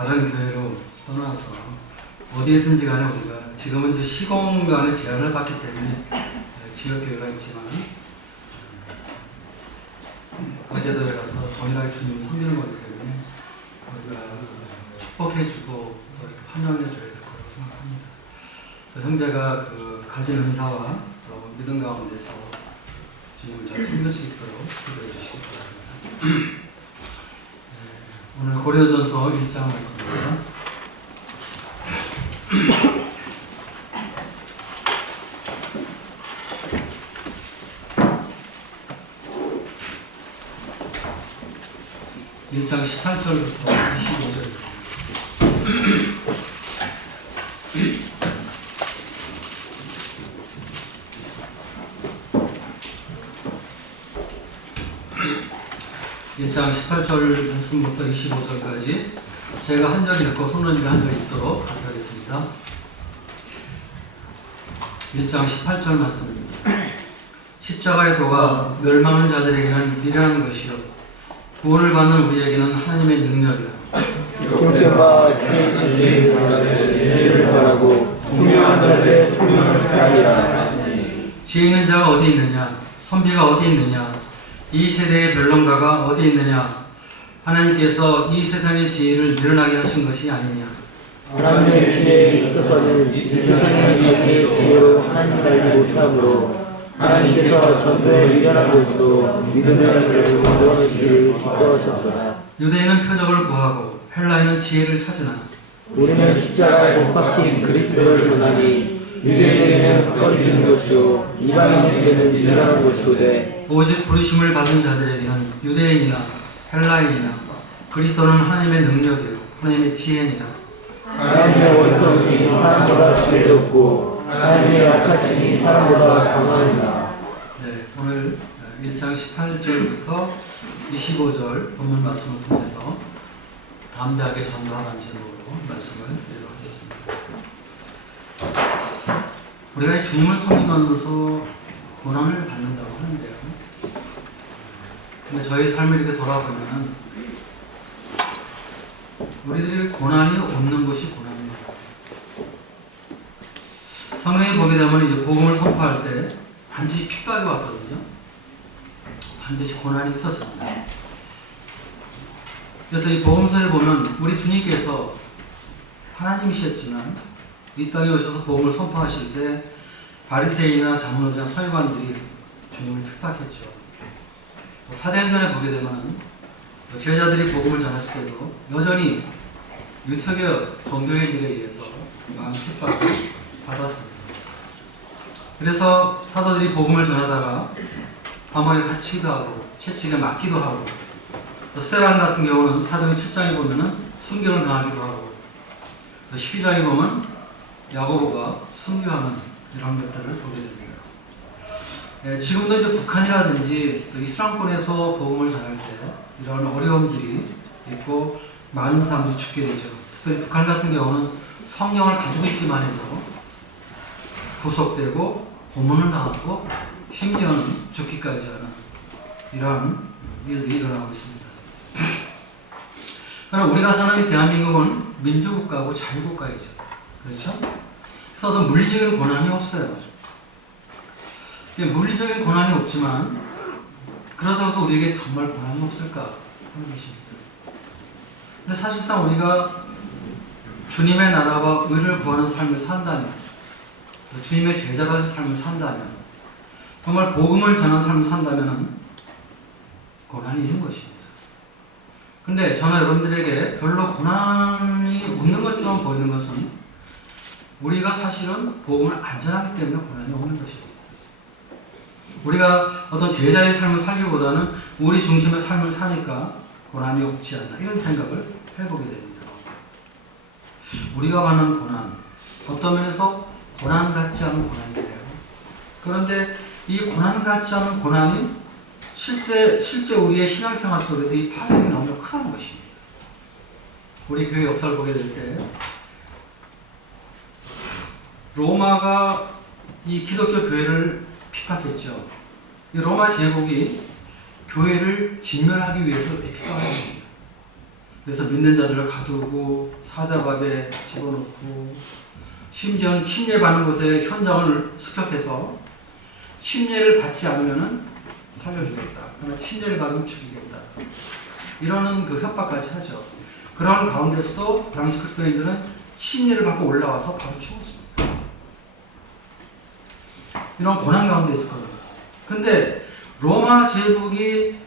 다른 교회로 떠나서 어디에든지 간에 우리가 지금은 이제 시공간의 제한을 받기 때문에 지역교회가 있지만 거제도에 가서 동일하게 주님을 섬기는 거기 때문에 우리가 축복해주고 또 이렇게 환영해줘야 될 거라고 생각합니다. 또 형제가 그 가진 은사와 또 믿음 가운데서 주님을 잘 섬길 수 있도록 기도해 주시기 바랍니다. 오늘 고린도전서 1장 말씀입니다. (1장) 18절부터 25절입니다. 1장 18절 말씀부터 25절까지 제가 한 절 읽고 손원이가 한 절 읽도록 하겠습니다. 1장 18절 말씀입니다. 십자가의 도가 멸망하는 자들에게는 미련한 것이요 구원을 받는 우리에게는 하나님의 능력이라. 형편과 죄의 죄를 바라고 총명한 자들의 총명을 하리라. 지혜 있는 자가 어디 있느냐? 선비가 어디 있느냐? 이 세대의 변론가가 어디 있느냐? 하나님께서 이 세상의 지혜를 미련하게 하신 것이 아니냐? 하나님의 지혜에 있어서는 이 세상의 지혜로 하나님을 알지 못하므로 하나님께서 전도에 미련한 것으로 믿음의 자들을 구원하시기를 기뻐하셨도다. 유대인은 표적을 구하고 헬라인은 지혜를 찾으나 우리는 십자가에 못 박힌 그리스도를 전하니 유대인에게는 꺼리는 것이요 이방인에게는 미련한 것이오되 오직 부르심을 받은 자들에게는 유대인이나 헬라인이나 그리스도는 하나님의 능력이요 하나님의 지혜니라. 하나님의 원성이 사람보다 지혜롭고 하나님의 약하심이 사람보다 강하니라. 네, 오늘 1장 18절부터 25절 본문 말씀을 통해서 담대하게 전도하라는 제목으로 말씀을 드리도록 하겠습니다. 우리가 주님을 섬기면서 고난을 받는다고 하는데요. 근데 저희 삶을 이렇게 돌아보면 우리들이 고난이 없는 것이 고난입니다. 성경에 보게 되면 이제 복음을 선포할 때 반드시 핍박이 왔거든요. 반드시 고난이 있었습니다. 그래서 이 복음서에 보면 우리 주님께서 하나님이셨지만 이 땅에 오셔서 복음을 선포하실 때 바리새인이나 장로자, 서기관들이 주님을 핍박했죠. 사도행전에 보게 되면 제자들이 복음을 전했을 때도 여전히 유태교 종교인들에 의해서 많은 핍박을 받았습니다. 그래서 사도들이 복음을 전하다가 감옥에 갇히기도 하고 채찍에 맞기도 하고 또 스데반 같은 경우는 사도행 7장에 보면은 순교를 당하기도 하고 또 12장에 보면 야고보가 순교하는 이런 것들을 보게 됩니다. 지금도 이제 북한이라든지 또 이슬람권에서 복음을 전할 때 이런 어려움들이 있고 많은 사람들이 죽게 되죠. 특별히 북한 같은 경우는 성경을 가지고 있기만 해도 구속되고 고문을 당하고 심지어는 죽기까지 하는 이러한 일들이 일어나고 있습니다. 그럼 우리가 사는 대한민국은 민주국가고 자유국가이죠. 그렇죠? 그래서 어떤 물리적인 고난이 없어요. 물리적인 고난이 없지만 그렇다고 해서 우리에게 정말 고난이 없을까 하는 것입니다. 근데 사실상 우리가 주님의 나라와 의를 구하는 삶을 산다면 주님의 제자로서 삶을 산다면 정말 복음을 전하는 삶을 산다면 고난이 있는 것입니다. 근데 저는 여러분들에게 별로 고난이 없는 것처럼 보이는 것은 우리가 사실은 복음을 안 전하기 때문에 고난이 없는 것입니다. 우리가 어떤 제자의 삶을 살기보다는 우리 중심의 삶을 사니까 고난이 없지 않나 이런 생각을 해보게 됩니다. 우리가 받는 고난 어떤 면에서 고난 같지 않은 고난이에요. 그런데 이 고난 같지 않은 고난이 실제 우리의 신앙생활 속에서 이 파괴력이 너무 크다는 것입니다. 우리 교회 역사를 보게 될 때 로마가 이 기독교 교회를 핍박했죠. 이 로마 제국이 교회를 진멸하기 위해서 이렇게 핍박했습니다. 그래서 믿는 자들을 가두고 사자밥에 집어넣고 심지어는 침례받는 곳에 현장을 습격해서 침례를 받지 않으면 살려주겠다. 그러나 침례를 받으면 죽이겠다. 이러는 그 협박까지 하죠. 그런 가운데서도 당시 그리스도인들은 침례를 받고 올라와서 바로 죽었습니다. 이런 고난 가운데 있었거든요. 근데 로마 제국이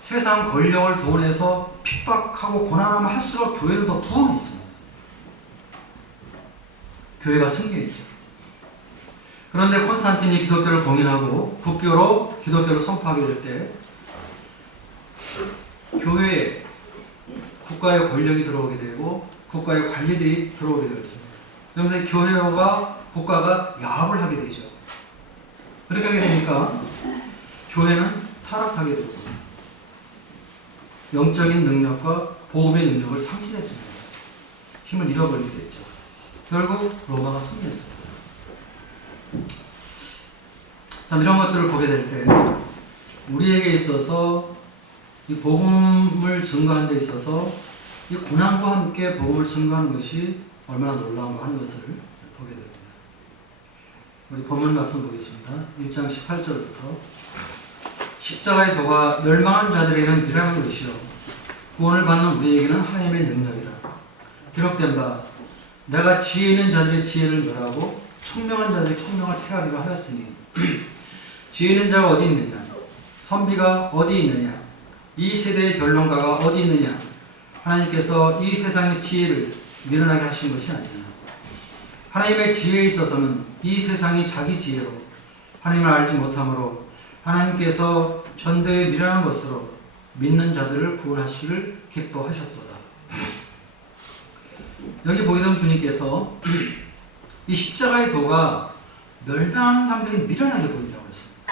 세상 권력을 동원해서 핍박하고 고난하면 할수록 교회는 더 부흥했습니다. 교회가 승리했죠. 그런데 콘스탄틴이 기독교를 공인하고 국교로 기독교를 선포하게 될 때 교회에 국가의 권력이 들어오게 되고 국가의 관리들이 들어오게 되었습니다. 그러면서 교회와 국가가 야합을 하게 되죠. 그렇게 하게 되니까 교회는 타락하게 되고 영적인 능력과 보험의 능력을 상실했습니다. 힘을 잃어버리게 됐죠. 결국 로마가 승리했습니다. 참 이런 것들을 보게 될 때 우리에게 있어서 이 복음을 증거하는 데 있어서 이 고난과 함께 복음을 증거하는 것이 얼마나 놀라운가 하는 것을 보게 됩니다. 우리 본문 말씀 보겠습니다. 1장 18절부터 십자가의 도가 멸망한 자들에게는 미련한 것이요 구원을 받는 우리에게는 하나님의 능력이라. 기록된 바 내가 지혜 있는 자들의 지혜를 멸하고 총명한 자들의 총명을 폐하리라 하였으니 지혜 있는 자가 어디 있느냐 선비가 어디 있느냐 이 세대의 변론가가 어디 있느냐 하나님께서 이 세상의 지혜를 미련하게 하신 것이 아니냐. 하나님의 지혜에 있어서는 이 세상이 자기 지혜로 하나님을 알지 못함으로 하나님께서 전도에 미련한 것으로 믿는 자들을 구원하시기를 기뻐하셨도다. 여기 보게 되면 주님께서 이 십자가의 도가 멸망하는 사람들이 미련하게 보인다고 했습니다.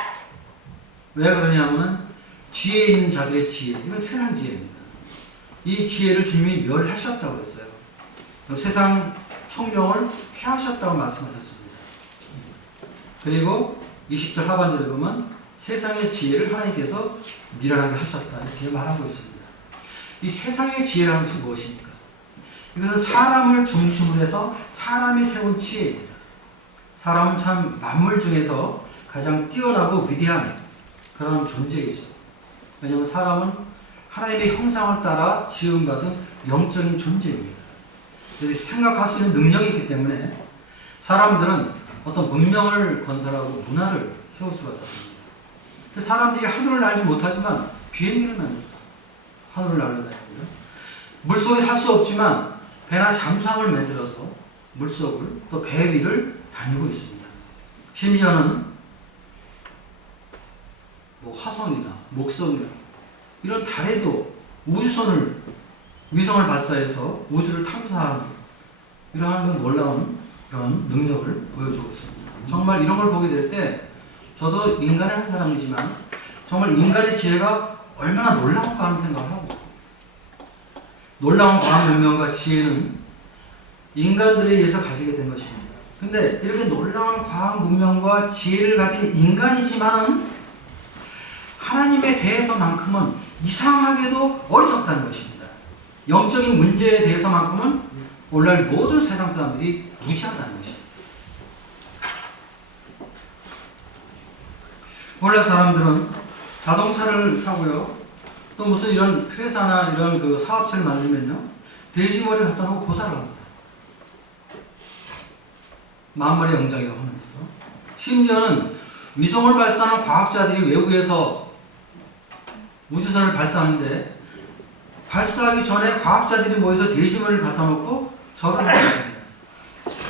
왜 그러냐면 지혜 있는 자들의 지혜, 이건 세상 지혜입니다. 이 지혜를 주님이 멸하셨다고 했어요. 세상 총명을 폐하셨다고 말씀하셨습니다. 그리고 20절 하반절에 보면 세상의 지혜를 하나님께서 미련하게 하셨다 이렇게 말하고 있습니다. 이 세상의 지혜라는 것은 무엇입니까? 이것은 사람을 중심으로 해서 사람이 세운 지혜입니다. 사람은 참 만물 중에서 가장 뛰어나고 위대한 그런 존재이죠. 왜냐하면 사람은 하나님의 형상을 따라 지음받은 영적인 존재입니다. 생각할 수 있는 능력이 있기 때문에 사람들은 어떤 문명을 건설하고 문화를 세울 수가 있었습니다. 사람들이 하늘을 날지 못하지만 비행기를 만들었어요. 하늘을 날아다니고요. 물속에 살 수 없지만 배나 잠수함을 만들어서 물속을 또 배 위를 다니고 있습니다. 심지어는 화성이나 목성이나 이런 달에도 우주선을 위성을 발사해서 우주를 탐사하는 이러한 놀라운 그런 능력을 보여주고 있습니다. 정말 이런 걸 보게 될 때 저도 인간의 한 사람이지만 정말 인간의 지혜가 얼마나 놀라운가 하는 생각을 하고 놀라운 과학 문명과 지혜는 인간들에 의해서 가지게 된 것입니다. 근데 이렇게 놀라운 과학 문명과 지혜를 가진 인간이지만 하나님에 대해서만큼은 이상하게도 어리석다는 것입니다. 영적인 문제에 대해서만큼은 오늘날 모든 세상 사람들이 무시한다는 것입니다. 오늘날 사람들은 자동차를 사고요. 또 무슨 이런 회사나 이런 그 사업체를 만들면요. 돼지머리 갖다 놓고 고사를 합니다. 만머리 영장이라고 하는 있어. 심지어는 위성을 발사하는 과학자들이 외국에서 우주선을 발사하는데 발사하기 전에 과학자들이 모여서 돼지머리를 갖다 놓고 절을 하고 있습니다.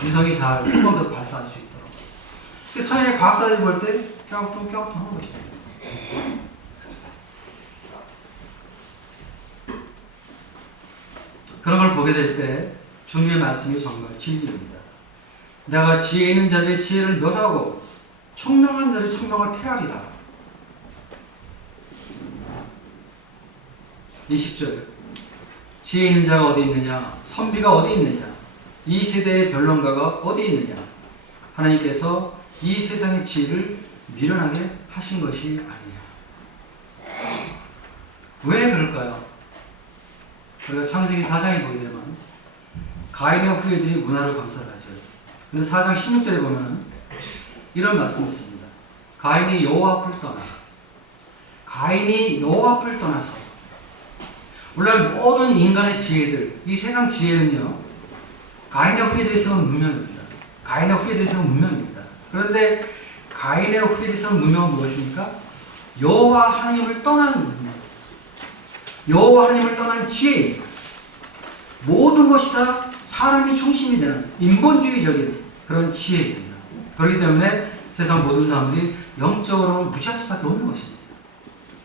위성이 잘 성공적으로 발사할 수 있도록. 서양의 과학자들이 볼 때 껴우뚱 하는 것입니다. 그런 걸 보게 될 때 주님의 말씀이 정말 진리입니다. 내가 지혜 있는 자들의 지혜를 멸하고 총명한 자들의 총명을 폐하리라. 20절 지혜 있는 자가 어디 있느냐 선비가 어디 있느냐 이 세대의 변론가가 어디 있느냐 하나님께서 이 세상의 지혜를 미련하게 하신 것이 아니냐. 왜 그럴까요? 우리가 창세기 4장에 보게 되면 가인의 후예들이 문화를 건설하죠. 근데 4장 16절에 보면은 이런 말씀이 있습니다. 가인이 여호와 앞을 떠나서 오늘날 모든 인간의 지혜들, 이 세상 지혜는요, 가인의 후예들이 세운 문명입니다. 그런데 가인의 후예들이 세운 문명은 무엇입니까? 여호와 하나님을 떠난 문명, 여호와 하나님을 떠난 지혜입니다. 모든 것이 다 사람이 중심이 되는 인본주의적인 그런 지혜입니다. 그렇기 때문에 세상 모든 사람들이 영적으로 무시할 수밖에 없는 것입니다.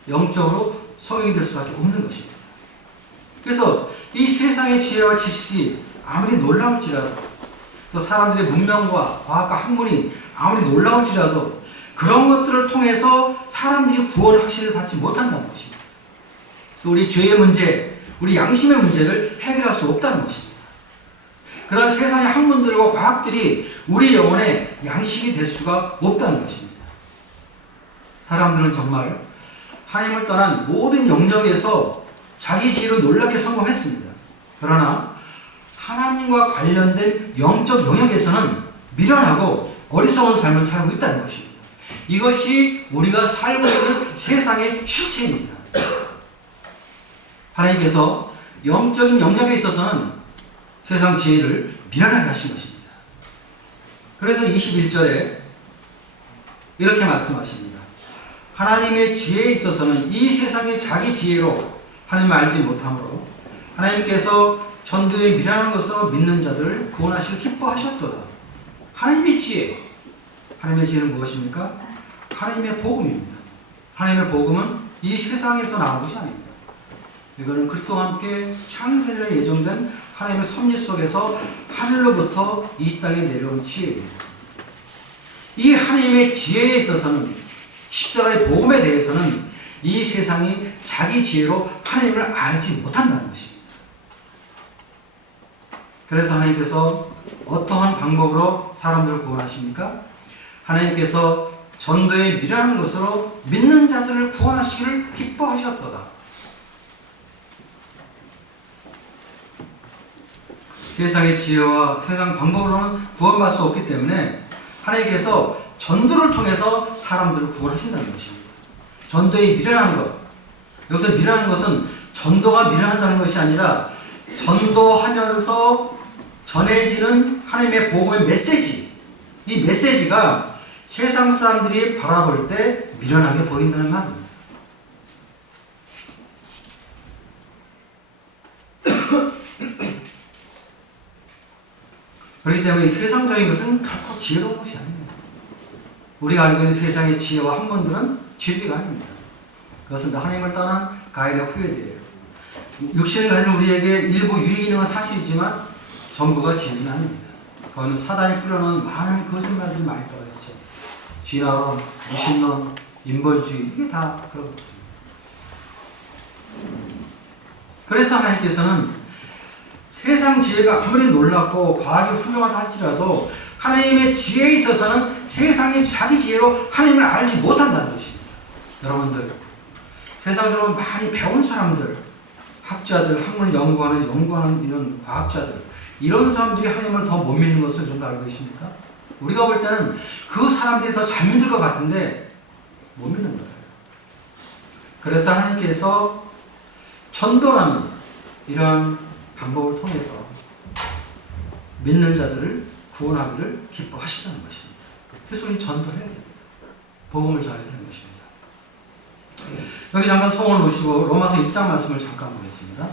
영적으로 소용이 될 수밖에 없는 것입니다. 그래서 이 세상의 지혜와 지식이 아무리 놀라울지라도, 또 사람들의 문명과 과학과 학문이 아무리 놀라울지라도 그런 것들을 통해서 사람들이 구원 확신을 받지 못한다는 것입니다. 또 우리 죄의 문제, 우리 양심의 문제를 해결할 수 없다는 것입니다. 그런 세상의 학문들과 과학들이 우리 영혼의 양식이 될 수가 없다는 것입니다. 사람들은 정말 하나님을 떠난 모든 영역에서 자기 지혜로 놀랍게 성공했습니다. 그러나 하나님과 관련된 영적 영역에서는 미련하고 어리석은 삶을 살고 있다는 것입니다. 이것이 우리가 살고 있는 세상의 실체입니다. 하나님께서 영적인 영역에 있어서는 세상 지혜를 미련하게 하신 것입니다. 그래서 21절에 이렇게 말씀하십니다. 하나님의 지혜에 있어서는 이 세상의 자기 지혜로 하나님을 알지 못하므로 하나님께서 전도에 미련한 것으로 믿는 자들을 구원하시길 기뻐하셨도다. 하나님의 지혜는 무엇입니까? 하나님의 복음입니다. 하나님의 복음은 이 세상에서 나온 것이 아닙니다. 이거는 그리스도와 함께 창세전에 예정된 하나님의 섭리 속에서 하늘로부터 이 땅에 내려온 지혜입니다. 이 하나님의 지혜에 있어서는, 십자가의 복음에 대해서는 이 세상이 자기 지혜로 하나님을 알지 못한다는 것입니다. 그래서 하나님께서 어떠한 방법으로 사람들을 구원하십니까? 하나님께서 전도에 미련한 것으로 믿는 자들을 구원하시기를 기뻐하셨도다. 세상의 지혜와 세상 방법으로는 구원받을 수 없기 때문에 하나님께서 전도를 통해서 사람들을 구원하신다는 것입니다. 전도에 미련한 것, 여기서 미련한 것은 전도가 미련한다는 것이 아니라 전도하면서 전해지는 하나님의 복음의 메시지, 이 메시지가 세상 사람들이 바라볼 때 미련하게 보인다는 말입니다. 그렇기 때문에 세상적인 것은 결코 지혜로운 것이 아닙니다. 우리가 알고 있는 세상의 지혜와 학문들은 진리가 아닙니다. 그것은 다 하나님을 떠난 가인의 후예들이에요. 육신을 가진 우리에게 일부 유익이 있는 건 사실이지만 전부가 진리는 아닙니다. 그거는 사단이 뿌려놓은 많은 거짓말들이 많이 떨어졌죠. 진화론, 무신론, 인본주의, 이게 다 그런 것입니다. 그래서 하나님께서는 세상 지혜가 아무리 놀랍고 과학이 훌륭하다 할지라도 하나님의 지혜에 있어서는 세상이 자기 지혜로 하나님을 알지 못한다는 것입니다. 여러분들, 세상적으로 많이 배운 사람들, 학자들, 학문을 연구하는 이런 과학자들, 이런 사람들이 하나님을 더 못 믿는 것을 좀 알고 계십니까? 우리가 볼 때는 그 사람들이 더 잘 믿을 것 같은데 못 믿는 거예요. 그래서 하나님께서 전도라는 이런 방법을 통해서 믿는 자들을 구원하기를 기뻐하시다는 것입니다. 그래서 우리는 전도를 해야 됩니다. 복음을 전해야 되는 것입니다. 여기 잠깐 성을 놓으시고 로마서 1장 말씀을 잠깐 보겠습니다.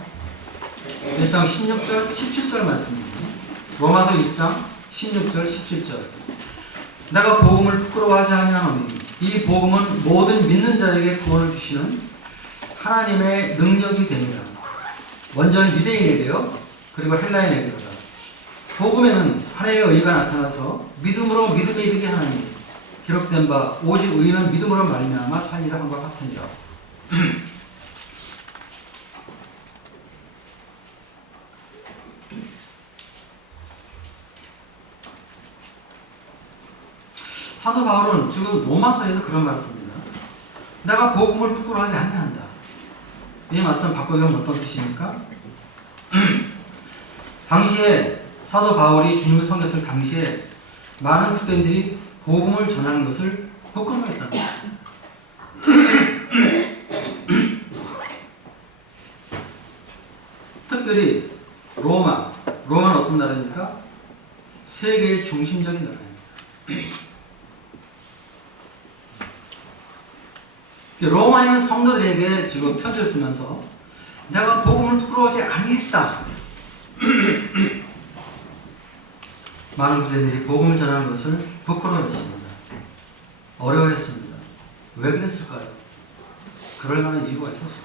1장 16절, 17절 말씀입니다. 로마서 1장 16절, 17절. 내가 복음을 부끄러워하지 아니하노니 이 복음은 모든 믿는 자에게 구원을 주시는 하나님의 능력이 됩니다. 먼저는 유대인에게요, 그리고 헬라인에게로다. 복음에는 하나님의 의가 나타나서 믿음으로 믿음에 이르게 하나니 기록된 바 오직 의인은 믿음으로 말미암아 살리라 함과 같으니라. 사도 바울은 지금 로마서에서 그런 말씀입니다. 내가 복음을 부끄러워하지 아니한다. 이 말씀 바꾸면 어떤 뜻입니까? 당시에 사도 바울이 주님을 섬겼을 당시에 많은 그리스도인들이 복음을 전하는 것을 부끄러워했다는 거죠. 특별히 로마는 어떤 나라입니까? 세계의 중심적인 나라입니다. 로마에 있는 성도들에게 지금 편지를 쓰면서 내가 복음을 부끄러워하지 아니했다. 많은 그리스도인들이 복음을 전하는 것을 부끄러워했습니다. 어려워했습니다. 왜 그랬을까요? 그럴 만한 이유가 있었습니다.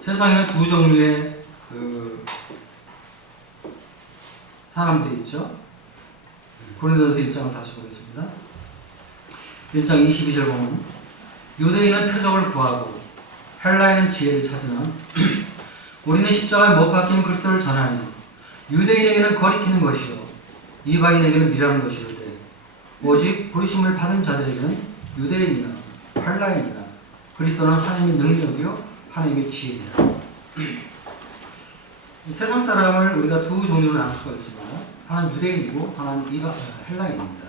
세상에는 두 종류의 사람들이 있죠. 고린도전서 1장을 다시 보겠습니다. 1장 22절 보면 유대인은 표적을 구하고 헬라인은 지혜를 찾으나 우리는 십자가에 못 박힌 그리스도를 전하니 유대인에게는 거리끼는 것이요 이방인에게는 미라는 것이로되 오직 부르심을 받은 자들에게는 유대인이나 헬라인이나 그리스도는 하나님의 능력이요 하나님의 지혜이다. 세상 사람을 우리가 두 종류로 나눌 수가 있습니다. 하나는 유대인이고 하나는 헬라인입니다.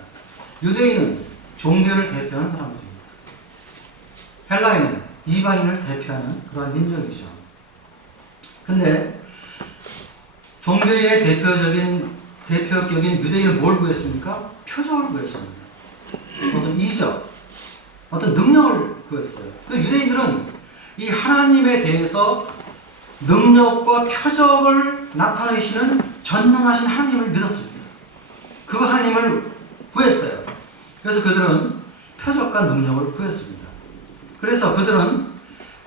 유대인은 종교를 대표하는 사람들입니다. 헬라인은 이방인을 대표하는 그러한 민족이죠. 근데 종교인의 대표격인 유대인은 뭘 구했습니까? 표적을 구했습니다. 어떤 이적, 어떤 능력을 구했어요. 그 유대인들은 이 하나님에 대해서 능력과 표적을 나타내시는 전능하신 하나님을 믿었습니다. 그 하나님을 구했어요. 그래서 그들은 표적과 능력을 구했습니다. 그래서 그들은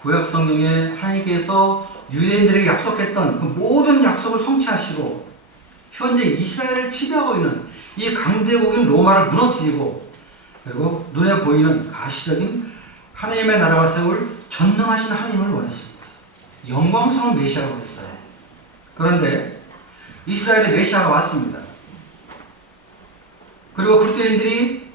구약 성경에 하나님께서 유대인들에게 약속했던 그 모든 약속을 성취하시고 현재 이스라엘을 지배하고 있는 이 강대국인 로마를 무너뜨리고 그리고 눈에 보이는 가시적인 하나님의 나라가 세울 전능하신 하나님을 원했습니다. 영광스러운 메시아를 원했어요. 그런데 이스라엘의 메시아가 왔습니다. 그리고 그리스도인들이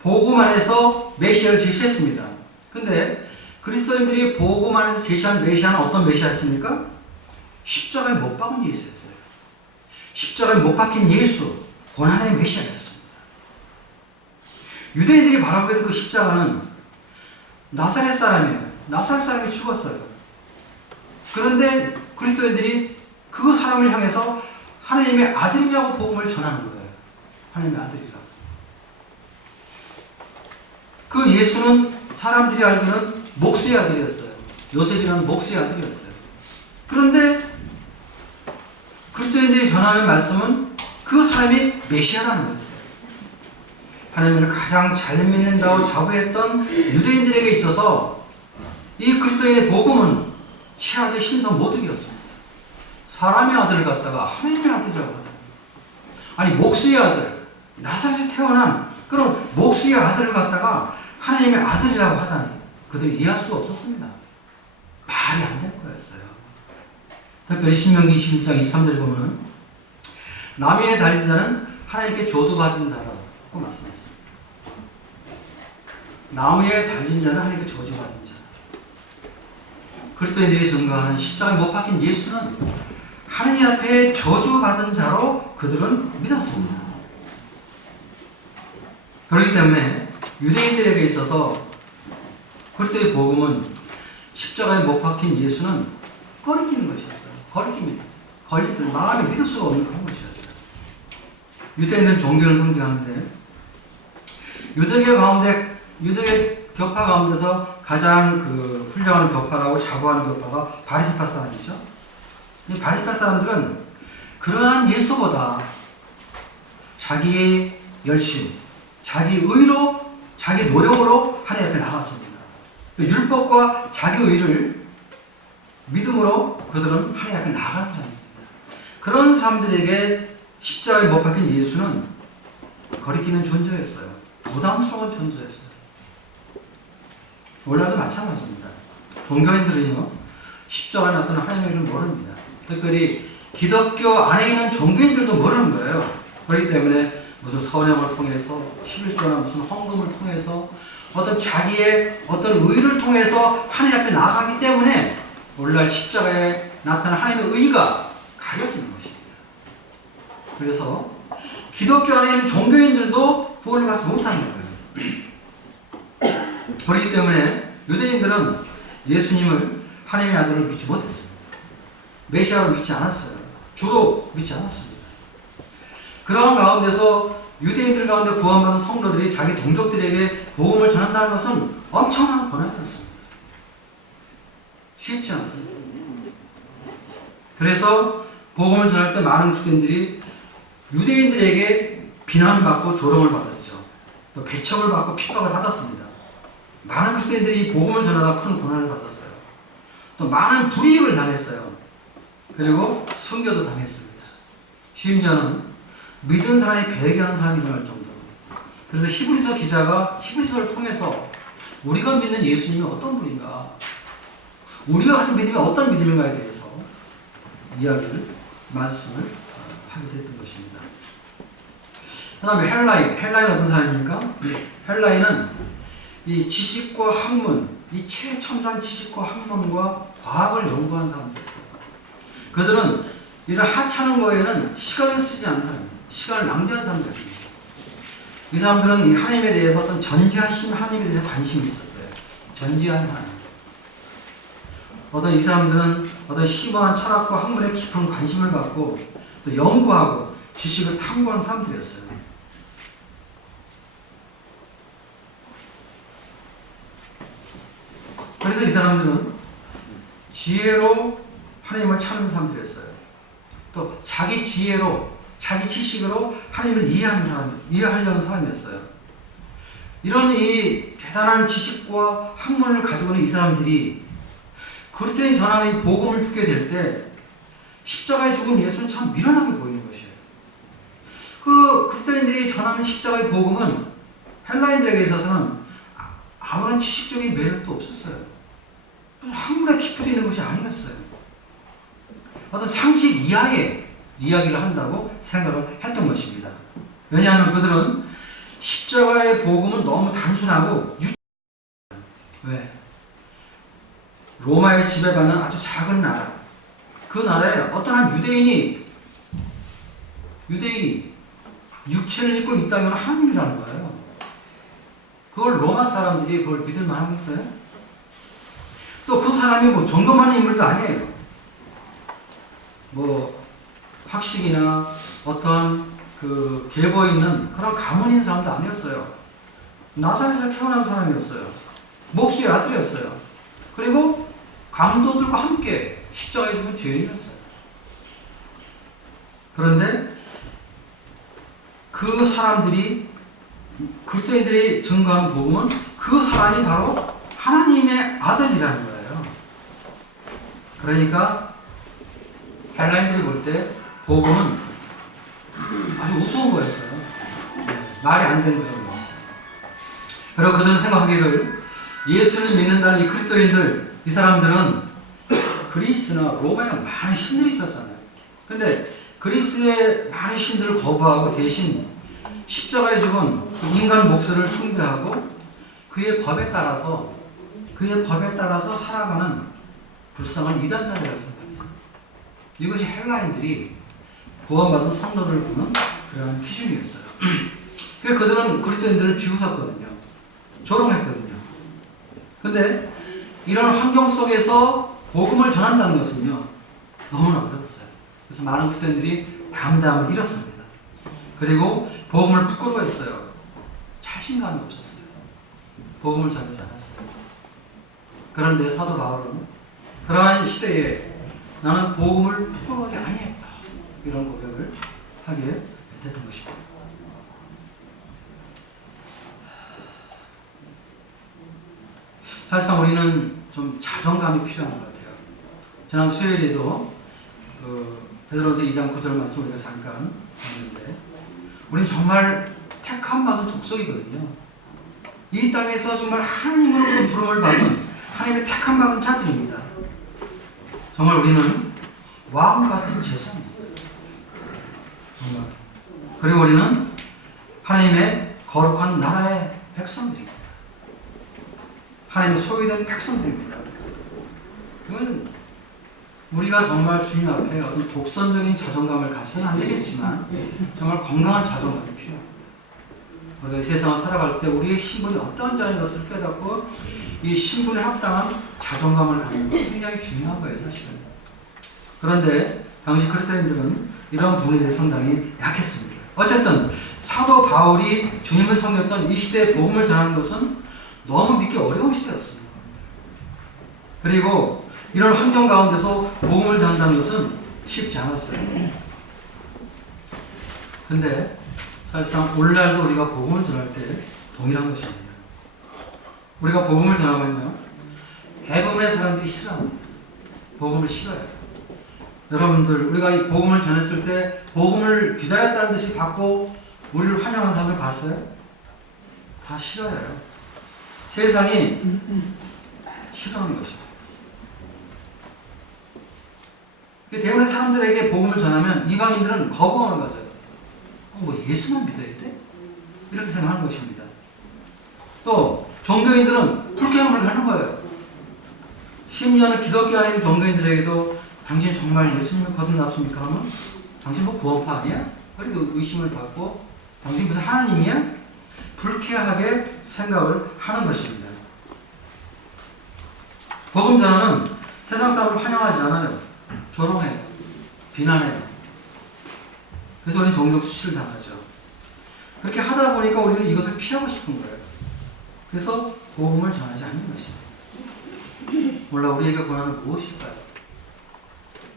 복음 안에서 메시아를 제시했습니다. 근데 그리스도인들이 복음 안에서 제시한 메시아는 어떤 메시아였습니까? 십자가에 못 박은 예수였어요. 십자가에 못 박힌 예수, 고난의 메시아였습니다. 유대인들이 바라보게 된 그 십자가는 나사렛 사람이에요. 나사렛 사람이 죽었어요. 그런데 그리스도인들이 그 사람을 향해서 하나님의 아들이라고 복음을 전하는 거예요. 하나님의 아들이라고. 그 예수는 사람들이 알기는 목수의 아들이었어요. 요셉이라는 목수의 아들이었어요. 그런데 그리스도인들이 전하는 말씀은 그 사람이 메시아라는 거였어요. 하나님을 가장 잘 믿는다고 자부했던 유대인들에게 있어서 이 그리스도인의 복음은 최악의 신성 모독이었습니다. 사람의 아들을 갖다가 하나님의 아들이라고 하다. 아니 목수의 아들, 나사렛에 태어난 그런 목수의 아들을 갖다가 하나님의 아들이라고 하다니 그들이 이해할 수가 없었습니다. 말이 안 되는 거였어요. 특별히 신명기 21장 23절에 보면 나무에 달린 자는 하나님께 저주받은 자라고 말씀했습니다. 나무에 달린 자는 하나님께 저주받은 자. 그리스도인들이 증거하는 십자가에 못 박힌 예수는 하나님 앞에 저주받은 자로 그들은 믿었습니다. 그렇기 때문에 유대인들에게 있어서 그리스도의 복음은 십자가에 못 박힌 예수는 거리끼는 것이었어요. 거리낍니다. 걸림돌, 마음에 믿을 수가 없는 그런 것이었어요. 유대인은 종교를 상징하는데 유대계 교파 가운데서 가장 훌륭한 교파라고 자부하는 교파가 바리새파 사람이죠. 이 바리새파 사람들은 그러한 예수보다 자기의 열심, 자기 의로, 자기 노력으로 하나님 앞에 나갔습니다. 율법과 자기 의를 믿음으로 그들은 하나님 앞에 나간 사람입니다. 그런 사람들에게 십자가에 못 박힌 예수는 거리끼는 존재였어요. 부담스러운 존재였어요. 오늘날도 마찬가지입니다. 종교인들은요, 십자가에 나타난 하나님의 일을 모릅니다. 특별히 기독교 안에 있는 종교인들도 모르는 거예요. 그렇기 때문에 무슨 선행을 통해서 11조나 무슨 헌금을 통해서 어떤 자기의 어떤 의를 통해서 하나님 앞에 나아가기 때문에 오늘날 십자가에 나타난 하나님의 의가 가려지는 것입니다. 그래서 기독교 안에 있는 종교인들도 구원을 받지 못하는 거예요. 그렇기 때문에 유대인들은 예수님을 하나님의 아들을 믿지 못했습니다. 메시아로 믿지 않았어요. 주로 믿지 않았습니다. 그러한 가운데서 유대인들 가운데 구원받은 성도들이 자기 동족들에게 복음을 전한다는 것은 엄청난 고난이었습니다. 쉽지 않았습니다. 그래서 복음을 전할 때 많은 그리스도인들이 유대인들에게 비난받고 조롱을 받았죠. 또 배척을 받고 핍박을 받았습니다. 많은 그리스도인들이 복음을 전하다 큰 고난을 받았어요. 또 많은 불이익을 당했어요. 그리고 순교도 당했습니다. 심지어는 믿은 사람이 배회하는 사람이 일어날 정도로. 그래서 히브리서 기자가 히브리서를 통해서 우리가 믿는 예수님이 어떤 분인가, 우리가 가진 믿음이 어떤 믿음인가에 대해서 이야기를, 말씀을 하게 됐던 것입니다. 그 다음에 헬라인 어떤 사람입니까? 헬라인은 이 지식과 학문, 이 최첨단 지식과 학문과 과학을 연구하는 사람들이었어요. 그들은 이런 하찮은 거에는 시간을 쓰지 않는 사람입니다. 시간을 낭비하는 사람들입니다. 이 사람들은 이 하나님에 대해서 어떤 전지하신 하나님에 대해서 관심이 있었어요. 전지한 하나님. 어떤 이 사람들은 어떤 심오한 철학과 학문에 깊은 관심을 갖고 또 연구하고 지식을 탐구하는 사람들이었어요. 그래서 이 사람들은 지혜로 하나님을 찾는 사람들이었어요. 또 자기 지혜로, 자기 지식으로 하나님을 이해하려는 사람이었어요. 이런 이 대단한 지식과 학문을 가지고 있는 이 사람들이 그리스도인 전하는 이 복음을 듣게 될 때 십자가에 죽은 예수는 참 미련하게 보이는 것이에요. 그 그리스도인들이 전하는 십자가의 복음은 헬라인들에게 있어서는 아무런 지식적인 매력도 없었어요. 학문에 깊어져 있는 것이 아니었어요. 어떤 상식 이하의 이야기를 한다고 생각을 했던 것입니다. 왜냐하면 그들은 십자가의 복음은 너무 단순하고 왜? 로마의 지배받는 아주 작은 나라, 그 나라에 어떤 한 유대인이 육체를 입고 있다는 건 하나님이라는 거예요. 그걸 로마 사람들이 그걸 믿을 만하겠어요? 또 그 사람이 뭐 존경하는 인물도 아니에요. 뭐 학식이나 어떤 그 계보 있는 그런 가문 있는 사람도 아니었어요. 나사렛에서 태어난 사람이었어요. 목수의 아들이었어요. 그리고 강도들과 함께 십자가에 죽은 죄인이었어요. 그런데 그 사람들이, 그리스도인들이 증거하는 복음은 그 사람이 바로 하나님의 아들이라는 거예요. 그러니까 헬라인들이 볼 때 복음은 아주 우스운 거였어요. 말이 안 되는 그런 거였어요. 그리고 그들은 생각하기를 예수를 믿는다는 이 그리스도인들, 이 사람들은 그리스나 로마에는 많은 신들이 있었잖아요. 근데 그리스의 많은 신들을 거부하고 대신 십자가에 죽은 인간 목숨을 숭배하고 그의 법에 따라서 살아가는 불쌍한 이단자들이라고 생각했어요. 이것이 헬라인들이 구원받은 성도들을 보는 그런 기준이었어요. 그래서 그들은 그리스도인들을 비웃었거든요. 조롱했거든요. 근데 이런 환경 속에서 복음을 전한다는 것은요, 너무나 어려웠어요. 그래서 많은 그리스도인들이 담대함을 잃었습니다. 그리고 복음을 부끄러워했어요. 자신감이 없었어요. 복음을 전하지 않았어요. 그런데 사도 바울은 그러한 시대에 나는 복음을 부끄러워하지 아니했다, 이런 고백을 하게 됐던 것입니다. 사실상 우리는 좀 자존감이 필요한 것 같아요. 지난 수요일에도 베드로서 2장 9절 말씀 우리가 잠깐 봤는데, 우리는 정말 택함 받은 족속이거든요. 이 땅에서 정말 하나님으로부터 부름을 받은 하나님의 택함 받은 자들입니다. 정말 우리는 왕 같은 제사입니다. 정말. 그리고 우리는 하나님의 거룩한 나라의 백성들입니다. 하나님의 소유된 백성들입니다. 그건 우리가 정말 주님 앞에 어떤 독선적인 자존감을 가지서는 안 되겠지만 정말 건강한 자존감이 필요합니다. 우리가 세상을 살아갈 때 우리의 신분이 어떤 자인 것을 깨닫고 이 신분에 합당한 자존감을 갖는 것 굉장히 중요한 거예요, 사실은. 그런데 당시 그리스도인들은 이런 부분에 대해 상당히 약했습니다. 어쨌든 사도 바울이 주님을 섬겼던 이 시대에 복음을 전하는 것은 너무 믿기 어려운 시대였습니다. 그리고 이런 환경 가운데서 복음을 전한다는 것은 쉽지 않았어요. 근데 사실상 오늘날도 우리가 복음을 전할 때 동일한 것입니다. 우리가 복음을 전하면요, 대부분의 사람들이 싫어합니다. 복음을 싫어해요. 여러분들, 우리가 이 복음을 전했을 때 복음을 기다렸다는 듯이 받고 우리를 환영하는 사람을 봤어요? 다 싫어해요. 세상이 싫어하는 것입니다. 대부분의 사람들에게 복음을 전하면 이방인들은 거부감을 가져요. 뭐 예수만 믿어야 돼? 이렇게 생각하는 것입니다. 또 종교인들은 불쾌함을 하는 거예요. 심지어는 기독교 안에 있는 종교인들에게도 당신 정말 예수님을 거듭났습니까? 하면 당신 뭐 구원파 아니야? 그리고 의심을 받고 당신 무슨 하나님이야? 불쾌하게 생각을 하는 것입니다. 복음 전하는 세상 사람을 환영하지 않아요. 조롱해요. 비난해요. 그래서 우리는 종교 수치를 당하죠. 그렇게 하다 보니까 우리는 이것을 피하고 싶은 거예요. 그래서 복음을 전하지 않는 것입니다. 몰라 우리에게 고난은 무엇일까요?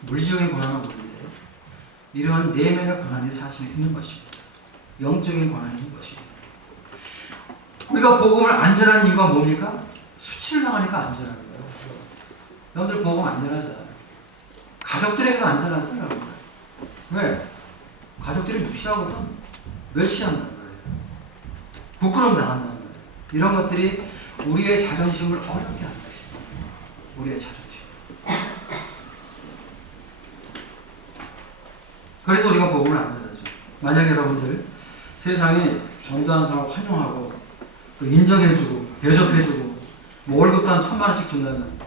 물질적인 고난은 없는데 이러한 내면의 고난이 사실 있는 것입니다. 영적인 고난이 있는 것입니다. 우리가 복음을 안 전하는 이유가 뭡니까? 수치를 당하니까 안 전하는 거예요. 여러분들 복음 안 전하잖아요. 가족들에게도 안 전하잖아요. 여러분들. 왜? 가족들이 무시하거든. 멸시한단 말이에요. 부끄러움 당한단 말이에요. 이런 것들이 우리의 자존심을 어렵게 하는 것입니다. 우리의 자존심. 그래서 우리가 복음을 안 전하죠. 만약에 여러분들 세상에 전도하는 사람을 환영하고 또 인정해주고 대접해주고 뭐 월급도 한 1,000,000원씩 준다면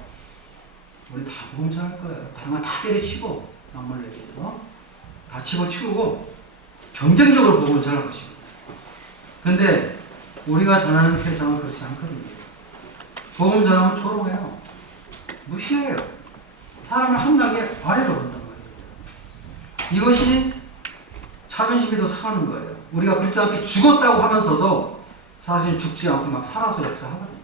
우리 다 복음 전할 거예요. 다른 거 다 때려치고 막말 얘기해서 다 집어치우고 경쟁적으로 복음을 전할 것입니다. 그런데 우리가 전하는 세상은 그렇지 않거든요. 복음 전하면 조롱해요. 무시해요. 사람을 한 단계 아래로 본단 말이에요. 이것이 자존심이 더 상하는 거예요. 우리가 그리스도 함께 죽었다고 하면서도 사실 죽지 않고 막 살아서 역사하거든요.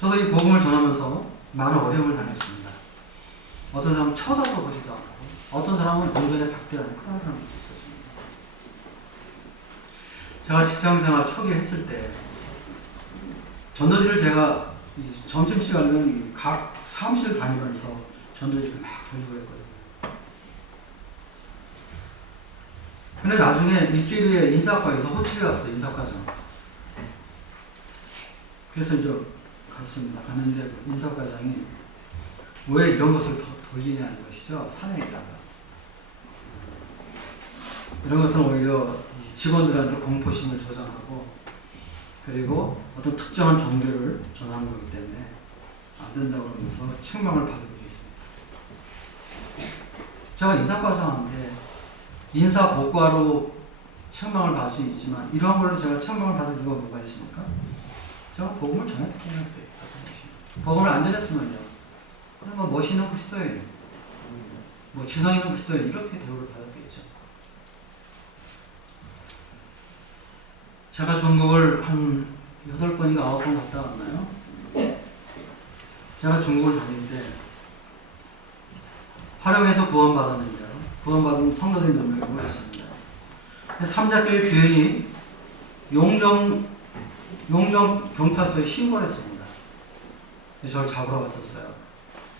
저도 이 복음을 전하면서 많은 어려움을 당했습니다. 어떤 사람은 쳐다도 보지도 않고 어떤 사람은 본전에 박대하는 그런 사람도 있었습니다. 제가 직장생활 초기 했을 때 전도지를 제가 점심시간에는 각 사무실 다니면서 전도지를 막 돌리고 했거든요. 근데 나중에 일주일에 인사과에서 호출이 왔어요. 인사과장. 그래서 이제 갔습니다. 갔는데 인사과장이 왜 이런 것을 더 돌리냐는 것이죠. 사내에다가. 이런 것들은 오히려 직원들한테 공포심을 조장하고 그리고 어떤 특정한 종교를 전하는 거기 때문에 안 된다고 하면서 책망을 받은 일이 있습니다. 제가 인사과장한테 인사 고과로 책망을 받을 수 있지만 이러한 걸로 제가 책망을 받을 이유가 뭐가 있습니까? 제가 복음을 전했기 때문에 그래요. 복음을 안 전했으면요. 뭐 멋있는 그리스도인, 뭐 지성 있는 그리스도인 이렇게 대우를 받았겠죠. 제가 중국을 한 8번인가 9번 갔다 왔나요? 제가 중국을 다닐 때 화령에서 구원받았는데요. 구원받은 성도들 몇 명이 모였습니다. 삼자교회 교인이 용정 경찰서에 신고를 했습니다. 저를 잡으러 갔었어요.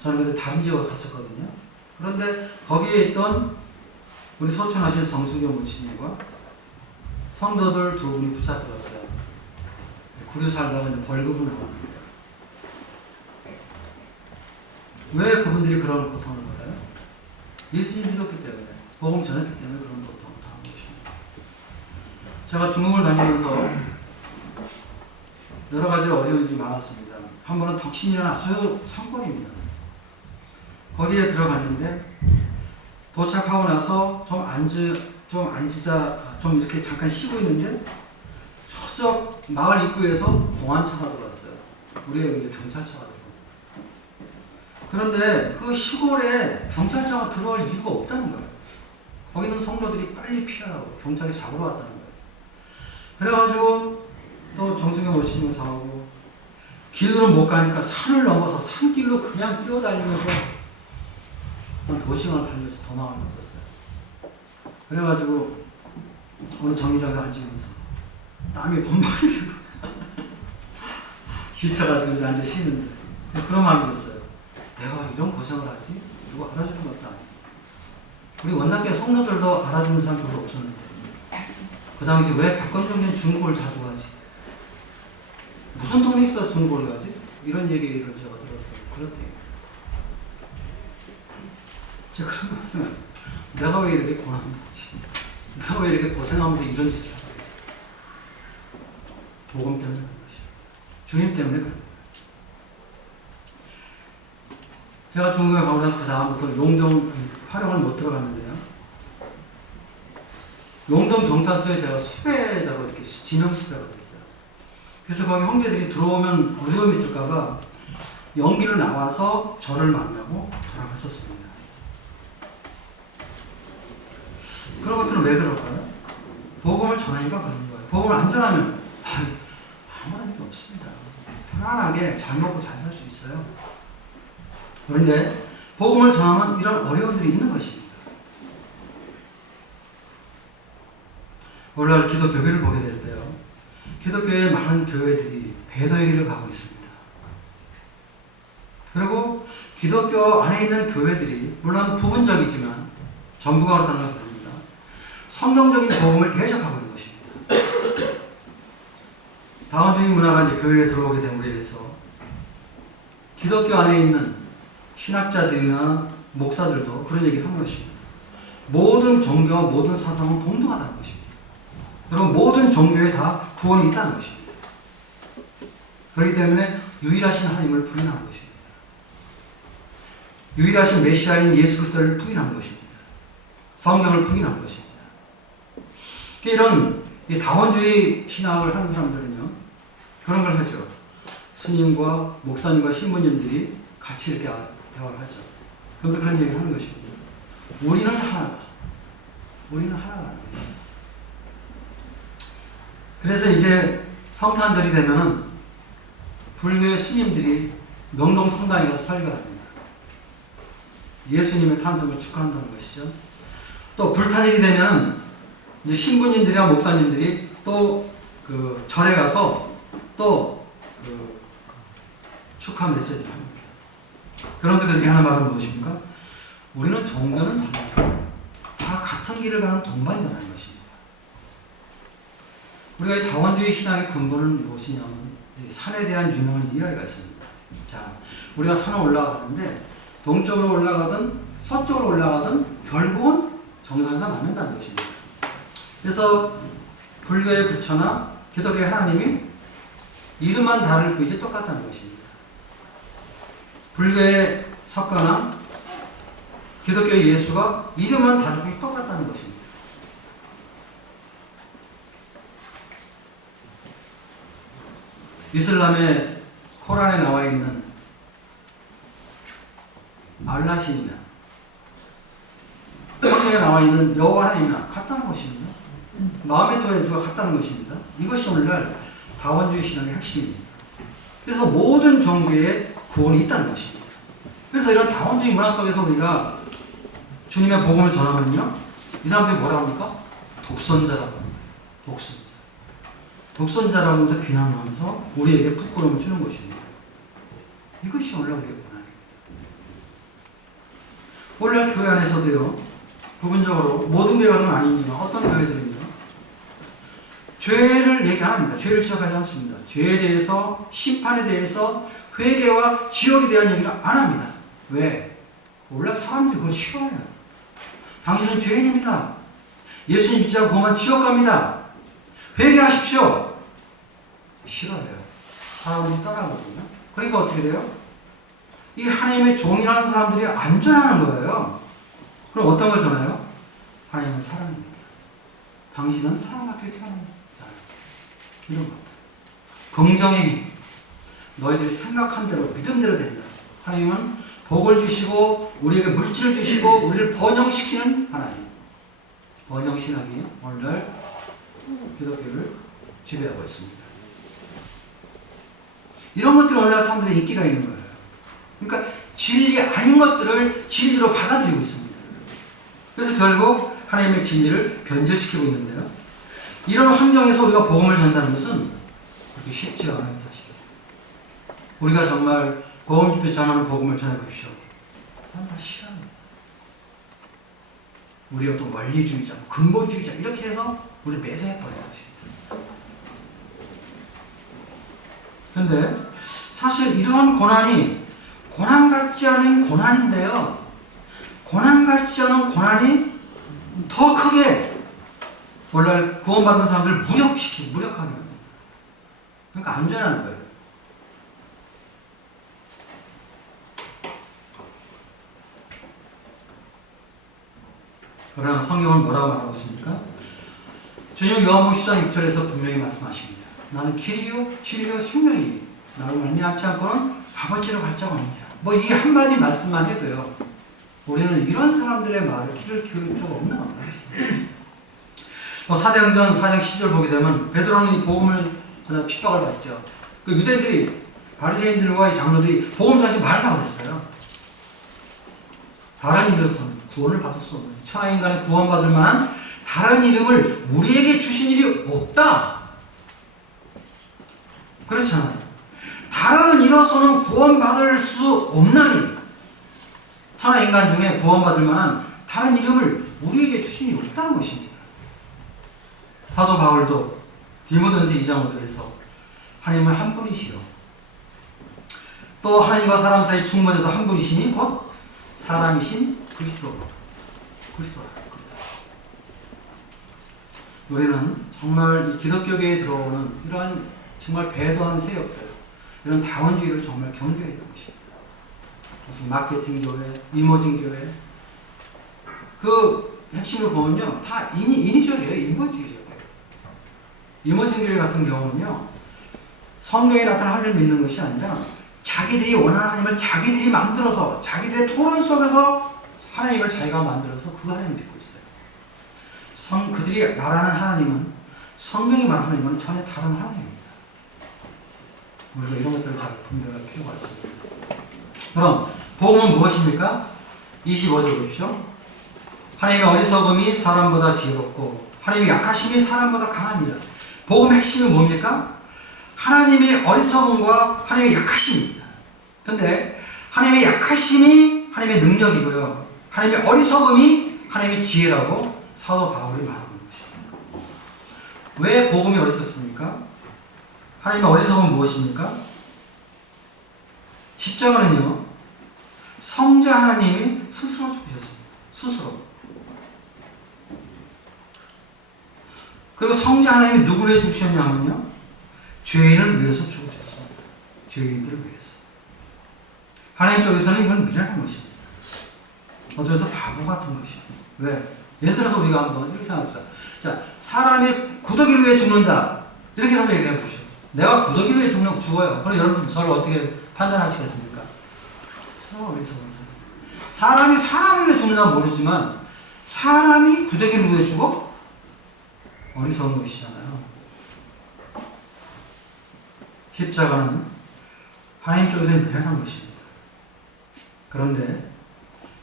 저는 그때 다른 지역으로 갔었거든요. 그런데 거기에 있던 우리 소천하신 성수교 무치님과 성도들 2분이 붙잡혀갔어요. 구류 살다가 이제 벌금으로 나왔는데요. 왜 그분들이 그런 고통을 받아요? 예수님 믿었기 때문에, 복음 전했기 때문에 그런 고통을 당한 것입니다. 제가 중국을 다니면서 여러 가지 어려움이 많았습니다. 한 번은 덕신이라는 아주 상권입니다. 거기에 들어갔는데 도착하고 나서 좀 앉으자, 좀 이렇게 잠깐 쉬고 있는데 저쪽 마을 입구에서 공안차가 들어왔어요. 우리가 여기 경찰차가 들어왔어요. 그런데 그 시골에 경찰차가 들어올 이유가 없다는 거예요. 거기는 성도들이 빨리 피하라고 경찰이 잡으러 왔다는 거예요. 그래가지고 또 정승현 오시는 사하고 길로는 못 가니까 산을 넘어서 산길로 그냥 뛰어다니면서 한 2시간을 달려서 도망을 갔었어요. 그래가지고 어느 정류장에 앉으면서 땀이 범벅이 들고 지쳐가지고 이제 앉아 쉬는데 그런 마음이 들었어요. 내가 이런 고생을 하지? 누가 알아주는 것도 아니고. 우리 원당교회 성도들도 알아주는 사람 별로 없었는데 그 당시 왜 박건종교는 중국을 자주 가지? 무슨 돈이 있어 중국을 가지? 이런 얘기를 제가 들었어요. 그렇대요. 제가 그런 말씀을 했어요. 내가 왜 이렇게 고난받지? 내가 왜 이렇게 고생하면서 이런 짓을 하고 있지? 복음 때문에 그런 것이에요. 주님 때문에 그런 거예요. 제가 중국에 가보다 그 다음부터 용정 활용을 못 들어갔는데요. 용정 경찰서에 제가 수배자로 이렇게 지명 수배가 됐어요. 그래서 거기 형제들이 들어오면 어려움이 있을까봐 연기로 나와서 저를 만나고 돌아갔었습니다. 그런 것들은 왜 그럴까요? 복음을 전하니까 그런 거예요. 복음을 안 전하면 아무런 일 없습니다. 편안하게 잘 먹고 잘 살 수 있어요. 그런데 복음을 전하면 이런 어려움들이 있는 것입니다. 오늘날 기독교회를 보게 될 때요. 기독교의 많은 교회들이 배도의 길을 가고 있습니다. 그리고 기독교 안에 있는 교회들이 물론 부분적이지만 전부가 그렇다는 것은 아닙니다. 성경적인 복음을 대적하고 있는 것입니다. 다원주의 문화가 이제 교회에 들어오게 됨으로 인해서 기독교 안에 있는 신학자들이나 목사들도 그런 얘기를 한 것입니다. 모든 종교와 모든 사상은 동등하다는 것입니다. 여러분 모든 종교에 다 구원이 있다는 것입니다. 그렇기 때문에 유일하신 하나님을 부인하는 것입니다. 유일하신 메시아인 예수 그리스도를 부인하는 것입니다. 성경을 부인하는 것입니다. 이런 다원주의 신학을 하는 사람들은요 그런 걸 하죠. 스님과 목사님과 신부님들이 같이 이렇게 대화를 하죠. 그래서 그런 얘기를 하는 것입니다. 우리는 하나다. 우리는 하나다. 그래서 이제 성탄절이 되면은 불교의 스님들이 명동 성당에 가서 설교를 합니다. 예수님의 탄생을 축하한다는 것이죠. 또 불탄일이 되면은 이제 신부님들이나 목사님들이 또 그 절에 가서 또 그 축하 메시지를 합니다. 그러면서 그들이 하는 말은 무엇입니까? 우리는 종교는 달라요. 다 같은 길을 가는 동반자라는 것입니다. 우리가 이 다원주의 신앙의 근본은 무엇이냐면 산에 대한 유명한 이야기가 있습니다. 자, 우리가 산에 올라가는데 동쪽으로 올라가든 서쪽으로 올라가든 결국은 정상에서 만난다는 것입니다. 그래서 불교의 부처나 기독교의 하나님이 이름만 다를 뿐이지 똑같다는 것입니다. 불교의 석가나 기독교의 예수가 이름만 다를 뿐이 똑같다는 것입니다. 이슬람의 코란에 나와 있는 알라신이나 성경에 나와 있는 여호와 하나님이나 같다는 것입니다. 마호메트 예수가 같다는 것입니다. 이것이 오늘날 다원주의 신앙의 핵심입니다. 그래서 모든 종교에 구원이 있다는 것입니다. 그래서 이런 다원주의 문화 속에서 우리가 주님의 복음을 전하면요, 이 사람들이 뭐라고 합니까? 독선자라고 합니다. 독선자. 독선자라고 하면서 비난하면서 우리에게 부끄러움을 주는 것입니다. 이것이 오늘날 우리의 고난입니다. 오늘날 교회 안에서도요, 부분적으로 모든 교회는 아니지만 어떤 교회들은요, 죄를 얘기 안 합니다. 죄를 지적하지 않습니다. 죄에 대해서, 심판에 대해서, 회개와 지옥에 대한 얘기를 안 합니다. 왜? 원래 사람들이 그걸 싫어해요. 당신은 죄인입니다. 예수님 믿지 않고 그만 지옥 갑니다. 회개하십시오. 싫어해요. 사람들이 따라하거든요. 그러니까 어떻게 돼요? 이 하나님의 종이라는 사람들이 안전하는 거예요. 그럼 어떤 걸 전해요? 하나님은 사랑입니다. 당신은 사랑받게 태어난 사람. 이런 거. 긍정의 힘. 너희들이 생각한 대로 믿음대로 된다. 하나님은 복을 주시고 우리에게 물질을 주시고 우리를 번영시키는 하나님. 번영신학이 오늘날 기독교를 지배하고 있습니다. 이런 것들이 오늘날 사람들의 인기가 있는 거예요. 그러니까 진리 아닌 것들을 진리로 받아들이고 있습니다. 그래서 결국 하나님의 진리를 변절시키고 있는데요. 이런 환경에서 우리가 복음을 전하는 것은 그렇게 쉽지 않은 사실이에요. 우리가 정말 복음 집회 전하는 복음을 전해보십시오. 정말 싫어합니다. 우리 어떤 원리주의자, 근본주의자 이렇게 해서 우리 매도해버려요. 그런데 사실 이러한 고난이 고난 같지 않은 고난인데요. 고난 같지 않은 고난이 더 크게 오늘날 구원받은 사람들을 무력하게 만듭니다. 그러니까 안전한 거예요. 그러나 성경은 뭐라고 말하고 있습니까? 주님 요한복음 10장 6절에서 분명히 말씀하십니다. 나는 길이요 진리요 생명이니 나를 말미암지 않고는 아버지로 갈 자가 없느니라. 뭐 이 한마디 말씀만 해도요. 우리는 이런 사람들의 말을 귀를 기울일 필요가 없는 겁니다. 사도행전 4장 10절 보게 되면 베드로는 이 복음을 전해 핍박을 받죠. 그 유대인들이 바리새인들과 이 장로들이 복음 전하지 말라고 했어요. 다른 이로서는 구원을 받을 수 없는 천하인간의 구원받을 만한 다른 이름을 우리에게 주신 일이 없다. 그렇잖아요. 다른 이로서는 구원받을 수 없나니 천하인간 중에 구원받을 만한 다른 이름을 우리에게 주신 일이 없다는 것입니다. 사도 바울도 디모데전서 2장 5절에서 하나님은 한 분이시요 또 하나님과 사람 사이 중보자도 한 분이시니 곧 사람이신 그리스도라. 우리는 정말 이 기독교계에 들어오는 이러한 정말 배도하는 세력들, 이런 다원주의를 정말 경계해야 되는 것입니다. 무슨 마케팅 교회, 이모징 교회, 그 핵심을 보면요, 다 인위적이에요, 인본주의적이에요. 이모징 교회 같은 경우는요, 성경에 나타난 하나님을 믿는 것이 아니라 자기들이 원하는 하나님을 자기들이 만들어서 자기들의 토론 속에서 하나님을 자기가 만들어서 그 하나님을 믿고 있어요. 그들이 말하는 하나님은 성경이 말하는 하나님은 전혀 다른 하나님입니다. 우리가 이런 것들을 잘 분별할 필요가 있습니다. 그럼 복음은 무엇입니까? 25절 보십시오. 하나님의 어리석음이 사람보다 지혜롭고 하나님의 약하심이 사람보다 강합니다. 복음의 핵심은 뭡니까? 하나님의 어리석음과 하나님의 약하심입니다. 그런데 하나님의 약하심이 하나님의 능력이고요. 하나님의 어리석음이 하나님의 지혜라고 사도 바울이 말하는 것입니다. 왜 복음이 어리석습니까? 하나님의 어리석음은 무엇입니까? 십자가는요, 성자 하나님이 스스로 죽으셨습니다. 스스로. 그리고 성자 하나님이 누구를 위해 죽으셨냐면요, 죄인을 위해서 죽으셨습니다. 죄인들을 위해서. 하나님 쪽에서는 이건 미련한 것입니다. 어쩌면서 바보 같은 것입니다. 왜? 예를 들어서 우리가 한번 이렇게 생각합시다. 자, 사람이 구더기를 위해 죽는다. 이렇게 한번 얘기해 보시죠. 내가 구더기를 위해 죽어요. 그럼 여러분 저를 어떻게 판단하시겠습니까? 사람이 사람을 위해 죽는다는 모르지만 사람이 구더기를 위해 죽어? 어리석은 것이잖아요. 십자가는 하나님 쪽에서 미련한 것입니다. 그런데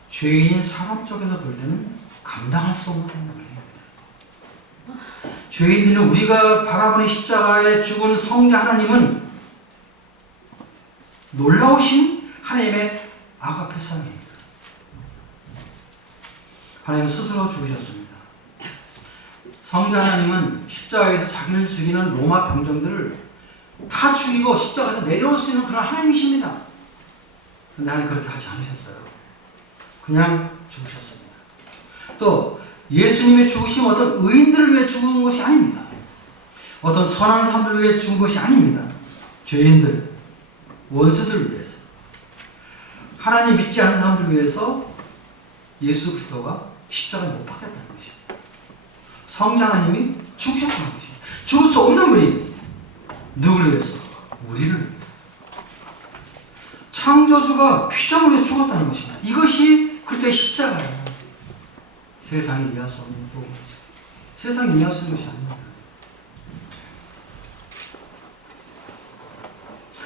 죄인인 사람 쪽에서 볼 때는 감당할 수 없는 말이에요. 죄인들은 우리가 바라보는 십자가에 죽은 성자 하나님은 놀라우신 하나님의 아가페 사랑입니다. 하나님 스스로 죽으셨습니다. 성자 하나님은 십자가에서 자기를 죽이는 로마 병정들을 다 죽이고 십자가에서 내려올 수 있는 그런 하나님이십니다. 그런데 하나님 그렇게 하지 않으셨어요. 그냥 죽으셨습니다. 또 예수님의 죽으심 어떤 의인들을 위해 죽은 것이 아닙니다. 어떤 선한 사람들을 위해 죽은 것이 아닙니다. 죄인들, 원수들을 위해서, 하나님 믿지 않는 사람들을 위해서 예수 그리스도가 십자가에 못 박혔다는 것입니다. 성자 하나님이 죽으셨다는 것입니다. 죽을 수 없는 분이 누구를 위해서? 우리를 위해서. 창조주가 피조물을 위해 죽었다는 것입니다. 이것이 그리스도의 십자가예요. 세상이 이해할 수 없는 복음이죠. 세상이 이해할 수 있는 것이 아닙니다.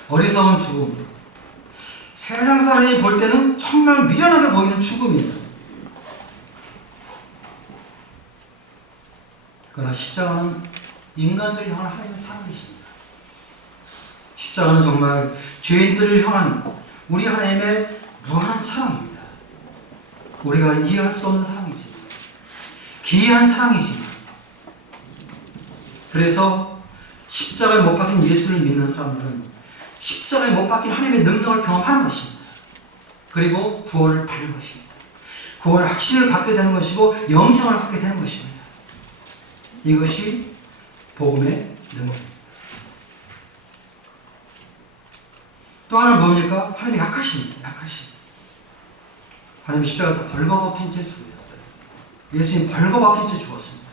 어리석은 죽음. 세상 사람이 볼 때는 정말 미련하게 보이는 죽음이에요. 그러나 십자가는 인간들을 향한 하나님의 사랑이십니다. 십자가는 정말 죄인들을 향한 우리 하나님의 무한한 사랑입니다. 우리가 이해할 수 없는 사랑이지만, 기이한 사랑이지만, 그래서 십자가에 못 박힌 예수를 믿는 사람들은 십자가에 못 박힌 하나님의 능력을 경험하는 것입니다. 그리고 구원을 받는 것입니다. 구원의 확신을 갖게 되는 것이고 영생을 갖게 되는 것입니다. 이것이 복음의 능력입니다. 또 하나는 뭡니까? 하나님이 약하십니다. 약하십니다. 하나님 십자가에서 벌거벗긴 채 죽으셨어요. 예수님 벌거벗긴 채 죽었습니다.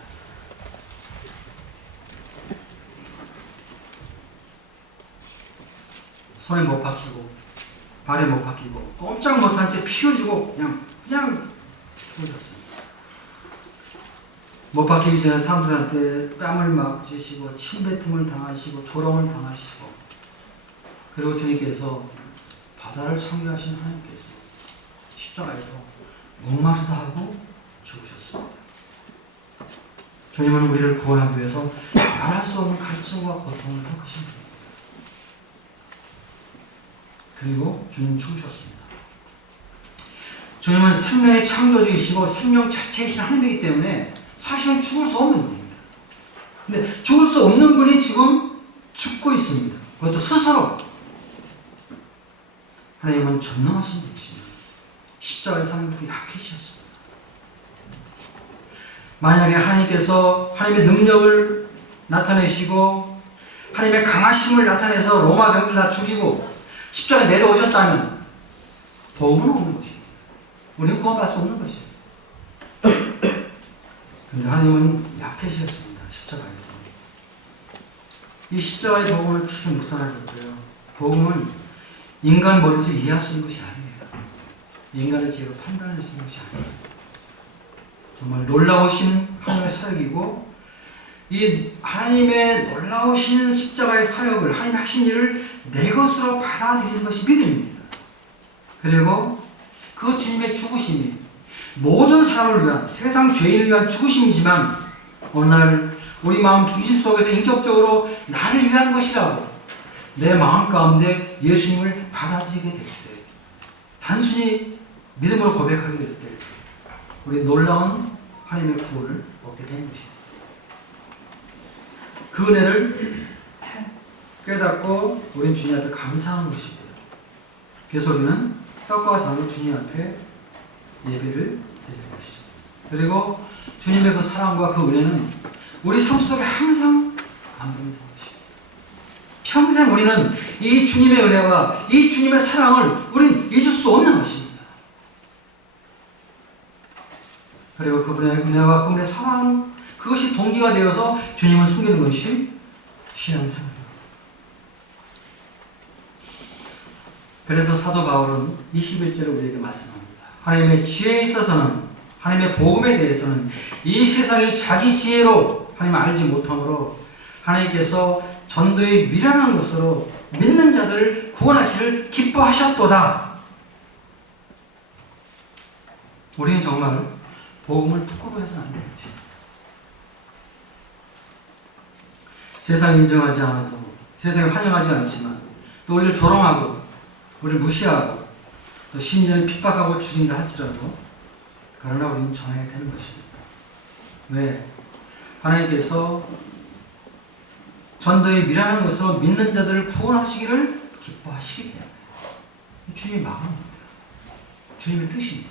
손에 못 박히고 발에 못 박히고 꼼짝 못한 채 피 흘리고 그냥 죽으셨습니다. 못 박히기 전에 사람들한테 뺨을 맞으시고 침뱉음을 당하시고 조롱을 당하시고, 그리고 주님께서 바다를 창조하신 하나님께서 십자가에서 목마르다 하고 죽으셨습니다. 주님은 우리를 구원하기 위해서 말할 수 없는 갈증과 고통을 겪으신 분입니다. 그리고 주님 죽으셨습니다. 주님은 생명의 창조주이시고 생명 자체이신 하나님이기 때문에 사실은 죽을 수 없는 분입니다. 근데 죽을 수 없는 분이 지금 죽고 있습니다. 그것도 스스로. 하나님은 전능하신 분이십니다. 십자가의 상급이 약해지셨습니다. 만약에 하나님께서 하나님의 능력을 나타내시고 하나님의 강하심을 나타내서 로마 병들 다 죽이고 십자가에 내려오셨다면 복음은 없는 것입니다. 우리는 구원받을 수 없는 것이에요. 그런데 하나님은 약해지셨습니다. 십자가에서. 이 십자가의 복음을 크게 묵상하겠고요. 복음은 인간 머리에서 이해할 수 있는 것이 아니에요. 인간의 지혜로 판단할 수 있는 것이 아니에요. 정말 놀라우신 하나님의 사역이고, 이 하나님의 놀라우신 십자가의 사역을, 하나님이 하신 일을 내 것으로 받아들이는 것이 믿음입니다. 그리고 그 주님의 죽으심이 모든 사람을 위한, 세상 죄인을 위한 죽으심이지만 오늘 우리 마음 중심 속에서 인격적으로 나를 위한 것이라고 내 마음 가운데 예수님을 받아들이게 될 때, 단순히 믿음으로 고백하게 될 때 우리 놀라운 하나님의 구원을 얻게 되는 것입니다. 그 은혜를 깨닫고 우리는 주님 앞에 감사하는 것입니다. 그래서 우리는 떡과 잔으로 주님 앞에 예배를 드리는 것이죠. 그리고 주님의 그 사랑과 그 은혜는 우리 삶 속에 항상 감동이 되는 것입니다. 평생 우리는 이 주님의 은혜와 이 주님의 사랑을 우리는 잊을 수 없는 것입니다. 그리고 그분의 은혜와 그분의 사랑, 그것이 동기가 되어서 주님을 섬기는 것이 신앙생활입니다. 그래서 사도 바울은 21절에 우리에게 말씀합니다. 하나님의 지혜에 있어서는, 하나님의 복음에 대해서는 이 세상이 자기 지혜로 하나님을 알지 못하므로 하나님께서 전도의 미련한 것으로 믿는 자들을 구원하시를 기뻐하셨도다. 우리는 정말 복음을 부끄러워 해서는 안 되는 것입니다. 세상이 인정하지 않아도, 세상이 환영하지 않지만, 또 우리를 조롱하고 우리를 무시하고 또 심지어는 핍박하고 죽인다 할지라도, 그러나 우리는 전해야 되는 것입니다. 왜? 하나님께서 전도의 미련한 것으로 믿는 자들을 구원하시기를 기뻐하시기 때문에. 주님의 마음입니다. 주님의 뜻입니다.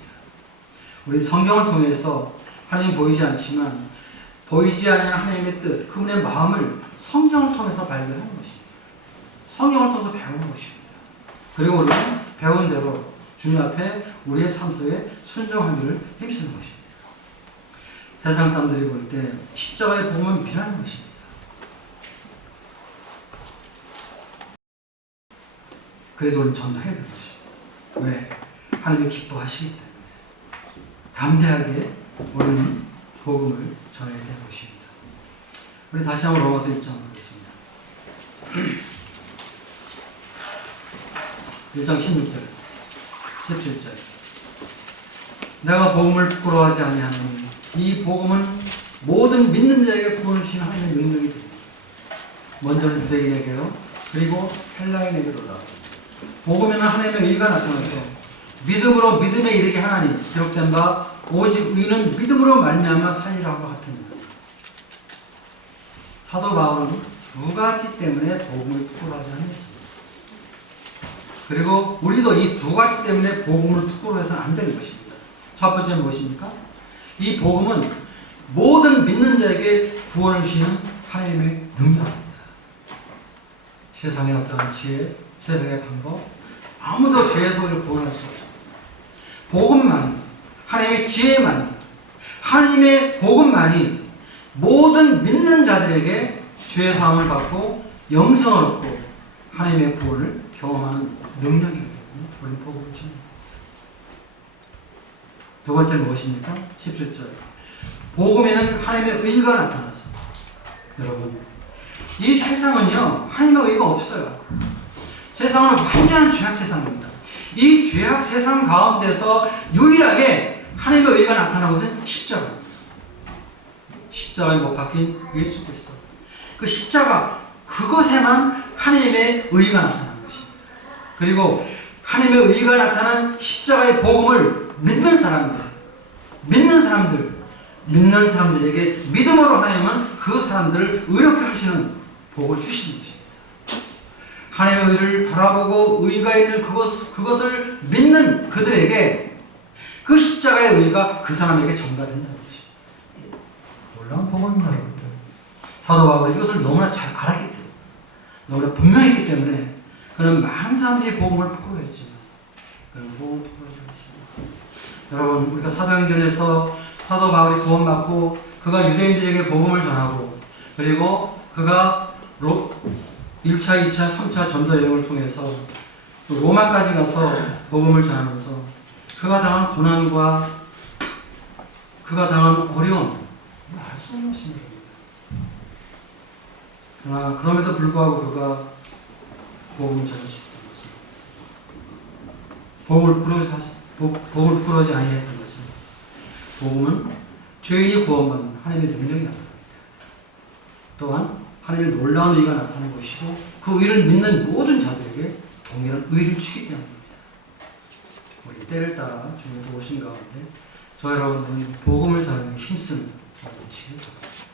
우리 성경을 통해서 하나님 보이지 않지만 보이지 않는 하나님의 뜻, 그분의 마음을 성경을 통해서 발견하는 것입니다. 성경을 통해서 배우는 것입니다. 그리고 우리는 배운 대로 주님 앞에 우리의 삶 속에 순종하기를 힘쓰는 것입니다. 세상 사람들이 볼 때 십자가의 복음은 미련한 것입니다. 그래도 우리는 전도해야 되는 것입니다. 왜? 하나님이 기뻐하시기 때문에 담대하게 우리는 복음을 전해야 되는 것입니다. 우리 다시 한번 로마서 1장 보겠습니다. 1장 16절 17절 내가 복음을 부끄러워하지 아니하노니 이 복음은 모든 믿는 자에게 구원을 주시는 하나님의 능력이 됩니다. 먼저는 유대인에게요 그리고 헬라인에게로다. 복음에는 하나님의 의가 나타나서 믿음으로 믿음에 이르게 하나니 기록된 바 오직 의는 믿음으로 말미암아 살리라고 같으니라. 사도 바울은 두 가지 때문에 복음을 부끄러워하지 않았습니다. 그리고 우리도 이 두 가지 때문에 복음을 부끄러워해서는 안 되는 것입니다. 첫 번째는 무엇입니까? 이 복음은 모든 믿는 자에게 구원을 주시는 하나님의 능력입니다. 세상의 어떠한 지혜, 세상의 방법, 아무도 죄에서 우리를 구원할 수 없습니다. 복음만이, 하나님의 지혜만이, 하나님의 복음만이 모든 믿는 자들에게 죄의 사함을 받고 영생을 얻고 하나님의 구원을 경험하는 능력이기 때문에 우리는 복음을 전합니다. 두 번째는 무엇입니까? 17절 복음에는 하나님의 의가 나타나서 여러분 이 세상은요 하나님의 의가 없어요. 세상은 완전한 죄악 세상입니다. 이 죄악 세상 가운데서 유일하게 하나님의 의가 나타난 것은 십자가입니다. 십자가에 못 박힌 예수 그리스도 그 십자가 그것에만 하나님의 의가 나타난 것입니다. 그리고 하나님의 의가 나타난 십자가의 복음을 믿는 사람들에게 믿음으로 하나님은 그 사람들을 의롭게 하시는 복을 주시는 것입니다. 하나님의 의를 바라보고 의가 있는 그것을 믿는 그들에게 그 십자가의 의가 그 사람에게 전가된다는 것입니다. 놀라운 복음입니다, 여러분들. 사도 바울이 이것을 너무나 잘 알았기 때문에, 너무나 분명했기 때문에 그는 많은 사람들이 복음을 부끄러워했지만 그는 복음을 부끄러워하지 않습니다. 여러분, 우리가 사도행전에서 사도 바울이 구원받고 그가 유대인들에게 복음을 전하고 그리고 그가 1차, 2차, 3차 전도 여행을 통해서 로마까지 가서 복음을 전하면서 그가 당한 고난과 그가 당한 어려움 알 수 없는 것입니다. 그러나 그럼에도 불구하고 그가 복음을 전할 수 있었던 것은 복음을 부끄러워하지 아니했던 것은 복음은 죄인이 구원받는 하나님의 능력이 나타납니다. 또한 하나님의 놀라운 의가 나타나는 것이고 그 의를 믿는 모든 자들에게 동일한 의를 주기 때문입니다. 우리 때를 따라 주님께서 오신 가운데 저 여러분들은 복음을 전하는 힘쓰는 자들이시길 바랍니다.